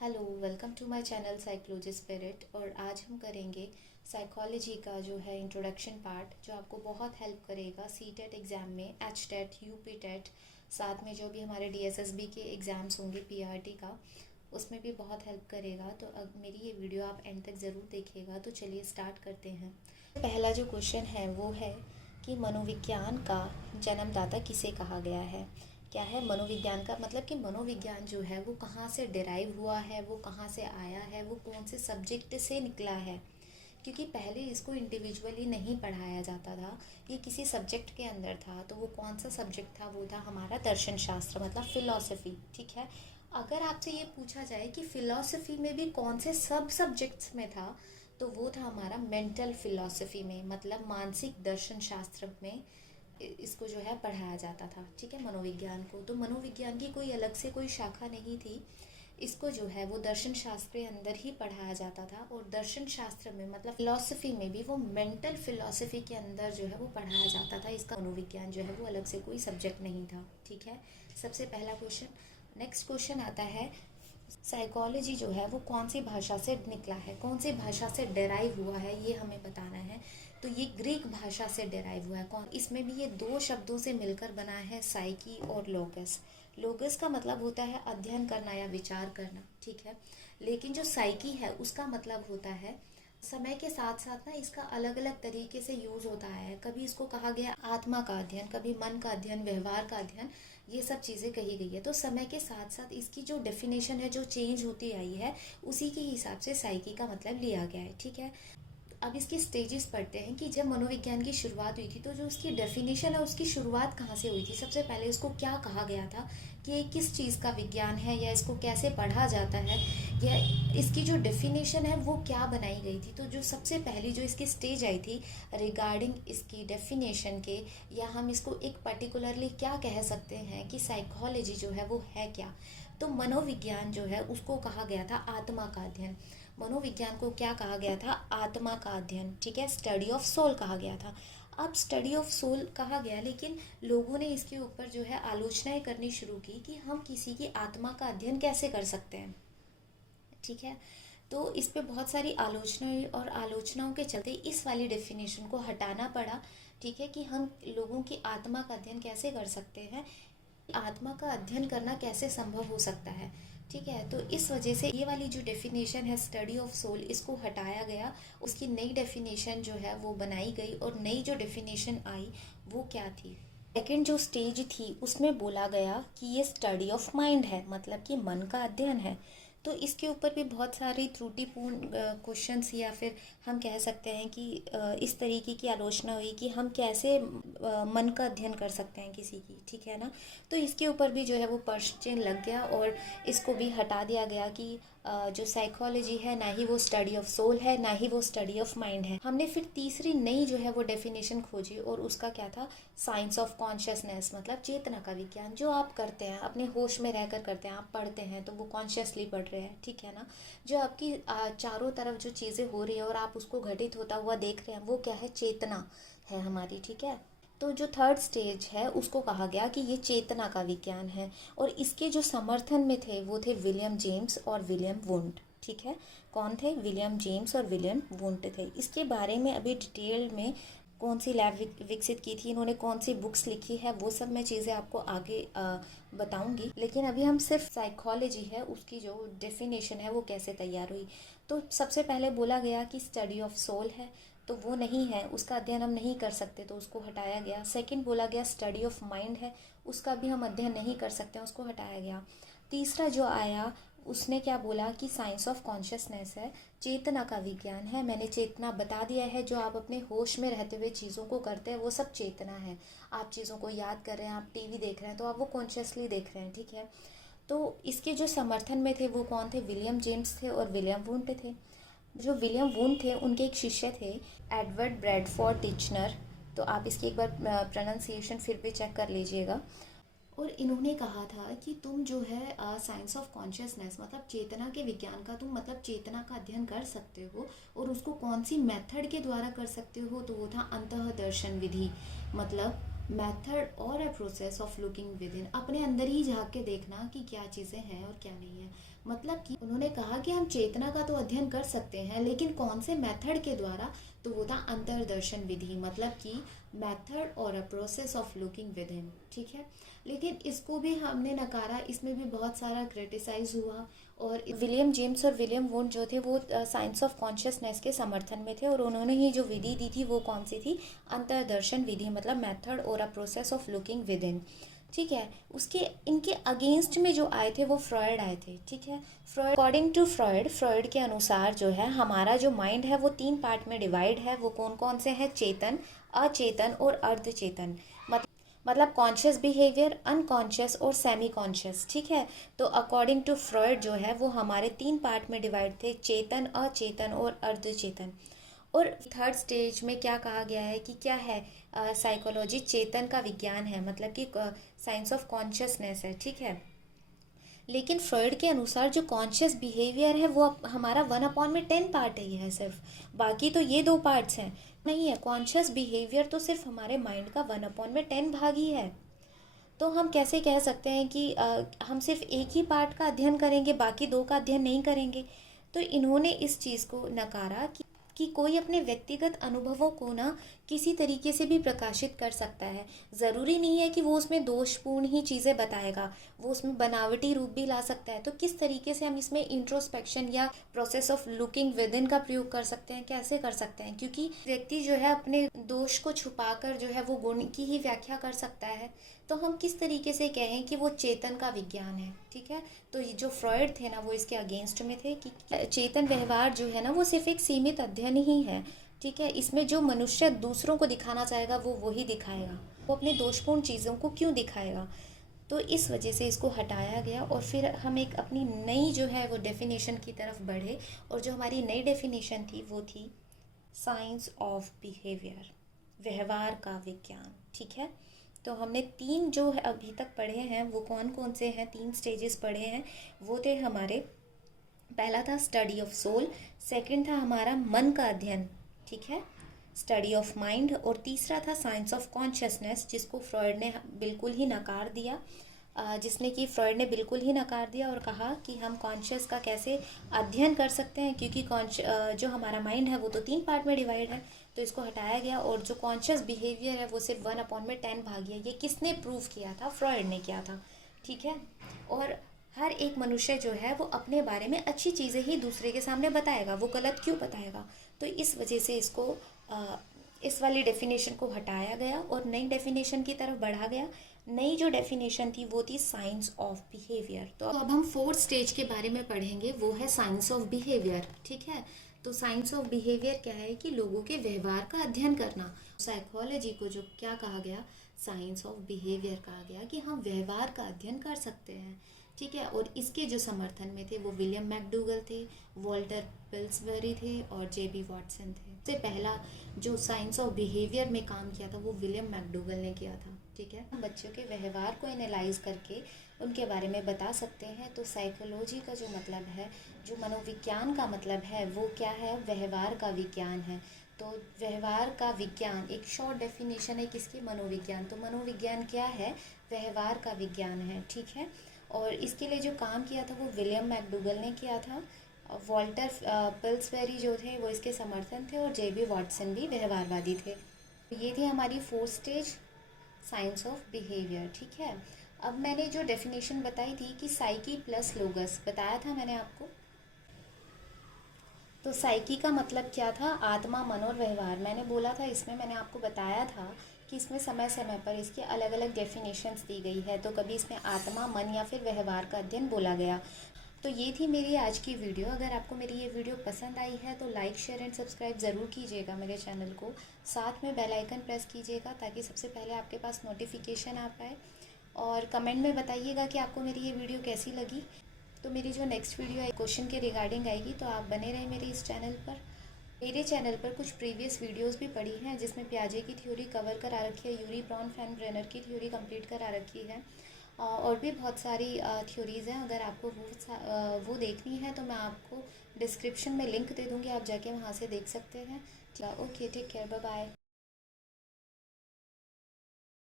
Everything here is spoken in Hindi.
Hello, welcome to my channel psychology spirit. और आज हम करेंगे साइकोलॉजी का जो है इंट्रोडक्शन पार्ट, जो आपको बहुत हेल्प करेगा सी टेट एग्ज़ाम में, H TET, U P TET, साथ में जो भी हमारे डी एस एस बी के एग्ज़ाम्स होंगे पी आर टी का, उसमें भी बहुत हेल्प करेगा। तो अब मेरी ये वीडियो आप एंड तक ज़रूर देखिएगा। तो चलिए स्टार्ट करते हैं। पहला जो क्वेश्चन है वो है कि मनोविज्ञान का जन्मदाता किसे कहा गया है। क्या है मनोविज्ञान का मतलब कि मनोविज्ञान जो है वो कहाँ से डिराइव हुआ है, वो कहाँ से आया है, वो कौन से सब्जेक्ट से निकला है। क्योंकि पहले इसको इंडिविजुअली नहीं पढ़ाया जाता था, ये किसी सब्जेक्ट के अंदर था। तो वो कौन सा सब्जेक्ट था, वो था हमारा दर्शन शास्त्र मतलब फिलॉसफी। ठीक है, अगर आपसे ये पूछा जाए कि फिलॉसफी में भी कौन से सब सब्जेक्ट्स में था, तो वो था हमारा मेंटल फिलॉसफी में, मतलब मानसिक दर्शन शास्त्र में इसको जो है पढ़ाया जाता था। ठीक है, मनोविज्ञान को। तो मनोविज्ञान की कोई अलग से कोई शाखा नहीं थी, इसको जो है वो दर्शन शास्त्र के अंदर ही पढ़ाया जाता था। और दर्शन शास्त्र में मतलब फिलॉसफी में भी वो मेंटल फिलॉसफी के अंदर जो है वो पढ़ाया जाता था। इसका मनोविज्ञान जो है वो अलग से कोई सब्जेक्ट नहीं था। ठीक है, सबसे पहला क्वेश्चन। नेक्स्ट क्वेश्चन आता है, साइकोलॉजी जो है वो कौन सी भाषा से निकला है, कौन सी भाषा से डेराइव हुआ है, ये हमें बताना है। तो ये ग्रीक भाषा से डेराइव हुआ है। कौन, इसमें भी ये दो शब्दों से मिलकर बना है, साइकी और लोगस। लोगस का मतलब होता है अध्ययन करना या विचार करना। ठीक है, लेकिन जो साइकी है उसका मतलब होता है समय के साथ साथ ना इसका अलग अलग तरीके से यूज होता है। कभी इसको कहा गया आत्मा का अध्ययन, कभी मन का अध्ययन, व्यवहार का अध्ययन, ये सब चीज़ें कही गई है। तो समय के साथ साथ इसकी जो डेफिनेशन है जो चेंज होती आई है, उसी के हिसाब से साइकी का मतलब लिया गया है। ठीक है, अब इसकी स्टेजेस पढ़ते हैं कि जब मनोविज्ञान की शुरुआत हुई थी तो जो उसकी डेफिनेशन है उसकी शुरुआत कहाँ से हुई थी। सबसे पहले इसको क्या कहा गया था कि ये किस चीज़ का विज्ञान है, या इसको कैसे पढ़ा जाता है, या इसकी जो डेफिनेशन है वो क्या बनाई गई थी। तो जो सबसे पहली जो इसकी स्टेज आई थी रिगार्डिंग इसकी डेफिनेशन के, या हम इसको एक पर्टिकुलरली क्या कह सकते हैं कि साइकोलॉजी जो है वो है क्या। तो मनोविज्ञान जो है उसको कहा गया था आत्मा का अध्ययन। मनोविज्ञान को क्या कहा गया था, आत्मा का अध्ययन। ठीक है, स्टडी ऑफ सोल कहा गया था। अब स्टडी ऑफ सोल कहा गया, लेकिन लोगों ने इसके ऊपर जो है आलोचनाएं करनी शुरू की कि हम किसी की आत्मा का अध्ययन कैसे कर सकते हैं। ठीक है, तो इस पे बहुत सारी आलोचना हुई और आलोचनाओं के चलते इस वाली डेफिनेशन को हटाना पड़ा। ठीक है, कि हम लोगों की आत्मा का अध्ययन कैसे कर सकते हैं, आत्मा का अध्ययन करना कैसे संभव हो सकता है। ठीक है, तो इस वजह से ये वाली जो डेफिनेशन है स्टडी ऑफ सोल, इसको हटाया गया। उसकी नई डेफिनेशन जो है वो बनाई गई, और नई जो डेफिनेशन आई वो क्या थी। सेकेंड जो स्टेज थी उसमें बोला गया कि ये स्टडी ऑफ माइंड है, मतलब कि मन का अध्ययन है। तो इसके ऊपर भी बहुत सारी त्रुटिपूर्ण क्वेश्चंस, या फिर हम कह सकते हैं कि इस तरीके की आलोचना हुई कि हम कैसे मन का अध्ययन कर सकते हैं किसी की। ठीक है ना, तो इसके ऊपर भी जो है वो प्रश्न चिन्ह लग गया, और इसको भी हटा दिया गया कि जो साइकोलॉजी है ना ही वो स्टडी ऑफ सोल है, ना ही वो स्टडी ऑफ माइंड है। हमने फिर तीसरी नई जो है वो डेफिनेशन खोजी, और उसका क्या था, साइंस ऑफ कॉन्शियसनेस, मतलब चेतना का विज्ञान। जो आप करते हैं अपने होश में रहकर करते हैं, आप पढ़ते हैं तो वो कॉन्शियसली पढ़ रहे हैं। ठीक है ना, जो आपकी चारों तरफ जो चीज़ें हो रही है और आप उसको घटित होता हुआ देख रहे हैं, वो क्या है, चेतना है हमारी। ठीक है, तो जो थर्ड स्टेज है उसको कहा गया कि ये चेतना का विज्ञान है। और इसके जो समर्थन में थे वो थे विलियम जेम्स और विलियम वुंट। ठीक है, कौन थे, विलियम जेम्स और विलियम वुंट थे। इसके बारे में अभी डिटेल में कौन सी लैब विकसित की थी, इन्होंने कौन सी बुक्स लिखी है, वो सब मैं चीज़ें आपको आगे बताऊंगी। लेकिन अभी हम सिर्फ साइकोलॉजी है उसकी जो डेफिनेशन है वो कैसे तैयार हुई। तो सबसे पहले बोला गया कि स्टडी ऑफ सोल है, तो वो नहीं है, उसका अध्ययन हम नहीं कर सकते, तो उसको हटाया गया। सेकंड बोला गया स्टडी ऑफ माइंड है, उसका भी हम अध्ययन नहीं कर सकते, उसको हटाया गया। तीसरा जो आया उसने क्या बोला कि साइंस ऑफ कॉन्शियसनेस है, चेतना का विज्ञान है। मैंने चेतना बता दिया है, जो आप अपने होश में रहते हुए चीज़ों को करते हैं वो सब चेतना है। आप चीज़ों को याद कर रहे हैं, आप टीवी देख रहे हैं, तो आप वो कॉन्शियसली देख रहे हैं। ठीक है, तो इसके जो समर्थन में थे वो कौन थे, विलियम जेम्स थे और विलियम वुंट थे। जो विलियम वुंट थे उनके एक शिष्य थे एडवर्ड ब्रैडफोर्ड टिचनर। तो आप इसकी एक बार प्रोनाउंसिएशन फिर भी चेक कर लीजिएगा। और इन्होंने कहा था कि तुम जो है साइंस ऑफ कॉन्शियसनेस मतलब चेतना के विज्ञान का, तुम मतलब चेतना का अध्ययन कर सकते हो, और उसको कौन सी मेथड के द्वारा कर सकते हो, तो वो था अंतःदर्शन विधि, मतलब मेथड और a process of looking with in, अपने अंदर ही झांक के देखना कि क्या चीज़ें हैं और क्या नहीं है। मतलब कि उन्होंने कहा कि हम चेतना का तो अध्ययन कर सकते हैं, लेकिन कौन से मेथड के द्वारा, तो वो था अंतर्दर्शन विधि, मतलब कि मेथड और a process of looking with him. ठीक है, लेकिन इसको भी हमने नकारा, इसमें भी बहुत सारा क्रिटिसाइज हुआ। और विलियम जेम्स और विलियम वुंड जो थे वो साइंस ऑफ कॉन्शियसनेस के समर्थन में थे, और उन्होंने ही जो विधि दी थी वो कौन सी थी, अंतर्दर्शन विधि, मतलब मेथड और a process of looking with in. ठीक है, उसके इनके अगेंस्ट में जो आए थे वो फ्रॉयड आए थे। ठीक है, Freud, according to Freud, Freud के अनुसार जो है हमारा जो माइंड है वो 3 पार्ट में डिवाइड है। वो कौन कौन से हैं, चेतन, अचेतन और अर्धचेतन। मतलब कॉन्शियस बिहेवियर, अनकॉन्शियस और सेमी कॉन्शियस। ठीक है, तो अकॉर्डिंग टू फ्रॉयड जो है वो हमारे 3 पार्ट में डिवाइड थे, चेतन, अचेतन और अर्धचेतन। और थर्ड स्टेज में क्या कहा गया है कि क्या है, साइकोलॉजी चेतन का विज्ञान है, मतलब कि साइंस ऑफ कॉन्शियसनेस है। ठीक है, लेकिन फ्रॉयड के अनुसार जो कॉन्शियस बिहेवियर है वो हमारा 1/10 पार्ट ही है सिर्फ, बाकी तो ये 2 पार्ट्स हैं नहीं है। कॉन्शियस बिहेवियर तो सिर्फ हमारे माइंड का 1/10 भाग ही है। तो हम कैसे कह सकते हैं कि हम सिर्फ एक ही पार्ट का अध्ययन करेंगे, बाकी 2 का अध्ययन नहीं करेंगे। तो इन्होंने इस चीज़ को नकारा कि कोई अपने व्यक्तिगत अनुभवों को ना किसी तरीके से भी प्रकाशित कर सकता है। ज़रूरी नहीं है कि वो उसमें दोषपूर्ण ही चीज़ें बताएगा, वो उसमें बनावटी रूप भी ला सकता है। तो किस तरीके से हम इसमें इंट्रोस्पेक्शन या process of looking with in का प्रयोग कर सकते हैं, कैसे कर सकते हैं, क्योंकि व्यक्ति जो है अपने दोष को छुपाकर जो है वो गुण की ही व्याख्या कर सकता है। तो हम किस तरीके से कहें कि वो चेतन का विज्ञान है। ठीक है, तो ये जो फ्रॉयड थे ना वो इसके अगेंस्ट में थे कि चेतन व्यवहार जो है ना वो सिर्फ एक सीमित अध्ययन ही है। ठीक है, इसमें जो मनुष्य दूसरों को दिखाना चाहेगा वो वही दिखाएगा, वो अपने दोषपूर्ण चीज़ों को क्यों दिखाएगा। तो इस वजह से इसको हटाया गया, और फिर हम एक अपनी नई जो है वो डेफिनेशन की तरफ बढ़े। और जो हमारी नई डेफिनेशन थी वो थी साइंस ऑफ बिहेवियर, व्यवहार का विज्ञान। ठीक है, तो हमने 3 जो है अभी तक पढ़े हैं वो कौन कौन से हैं, 3 स्टेजेस पढ़े हैं। वो थे हमारे, पहला था स्टडी ऑफ सोल, सेकंड था हमारा मन का अध्ययन, ठीक है, स्टडी ऑफ माइंड, और तीसरा था साइंस ऑफ कॉन्शियसनेस, जिसको फ्रॉयड ने बिल्कुल ही नकार दिया। जिसने कि फ्रॉयड ने बिल्कुल ही नकार दिया और कहा कि हम कॉन्शियस का कैसे अध्ययन कर सकते हैं, क्योंकि जो हमारा माइंड है वो तो 3 पार्ट में डिवाइड है। तो इसको हटाया गया, और जो कॉन्शियस बिहेवियर है वो सिर्फ 1/10 भाग है। ये किसने प्रूव किया था, फ्रॉयड ने किया था। ठीक है, और हर एक मनुष्य जो है वो अपने बारे में अच्छी चीज़ें ही दूसरे के सामने बताएगा, वो गलत क्यों बताएगा। तो इस वजह से इसको इस वाली डेफिनेशन को हटाया गया और नई डेफिनेशन की तरफ बढ़ा गया। नई जो डेफिनेशन थी वो थी साइंस ऑफ बिहेवियर। तो अब हम 4th स्टेज के बारे में पढ़ेंगे, वो है साइंस ऑफ बिहेवियर। ठीक है, तो साइंस ऑफ बिहेवियर क्या है कि लोगों के व्यवहार का अध्ययन करना। साइकोलॉजी को जो क्या कहा गया, साइंस ऑफ बिहेवियर कहा गया कि हम व्यवहार का अध्ययन कर सकते हैं। ठीक है, और इसके जो समर्थन में थे वो विलियम मैकडूगल थे, वॉल्टर पिल्सबरी थे और जेबी वॉटसन थे। सबसे पहला जो साइंस ऑफ बिहेवियर में काम किया था वो विलियम मैकडूगल ने किया था। ठीक है, हम बच्चों के व्यवहार को एनालाइज करके उनके बारे में बता सकते हैं। तो साइकोलॉजी का जो मतलब है, जो मनोविज्ञान का मतलब है वो क्या है, व्यवहार का विज्ञान है। तो व्यवहार का विज्ञान एक शॉर्ट डेफिनेशन है किसकी, मनोविज्ञान। तो मनोविज्ञान क्या है, व्यवहार का विज्ञान है। ठीक है, और इसके लिए जो काम किया था वो विलियम मैकडूगल ने किया था। वॉल्टर पिल्सबेरी जो थे वो इसके समर्थन थे, और जेबी वॉटसन भी व्यवहारवादी थे। ये थी हमारी 4th stage, science of behaviour. ठीक है, अब मैंने जो डेफिनेशन बताई थी कि साइकी प्लस लोगस बताया था मैंने आपको। तो साइकी का मतलब क्या था, आत्मा, मन और व्यवहार। मैंने बोला था इसमें, मैंने आपको बताया था कि इसमें समय समय पर इसकी अलग अलग डेफिनेशंस दी गई है। तो कभी इसमें आत्मा, मन या फिर व्यवहार का अध्ययन बोला गया। तो ये थी मेरी आज की वीडियो। अगर आपको मेरी ये वीडियो पसंद आई है तो लाइक, शेयर एंड सब्सक्राइब ज़रूर कीजिएगा मेरे चैनल को। साथ में बेल आइकन प्रेस कीजिएगा ताकि सबसे पहले आपके पास नोटिफिकेशन आ पाए। और कमेंट में बताइएगा कि आपको मेरी ये वीडियो कैसी लगी। तो मेरी जो नेक्स्ट वीडियो है क्वेश्चन के रिगार्डिंग आएगी, तो आप बने रहें मेरे इस चैनल पर। मेरे चैनल पर कुछ प्रीवियस वीडियोस भी पड़ी हैं जिसमें पियाजे की थ्योरी कवर करा रखी है, यूरी ब्राउन फैन ब्रेनर की थ्योरी कंप्लीट करा रखी है, और भी बहुत सारी थ्योरीज़ हैं। अगर आपको वो देखनी है तो मैं आपको डिस्क्रिप्शन में लिंक दे दूँगी, आप जाके वहाँ से देख सकते हैं। Okay, take care, bye bye.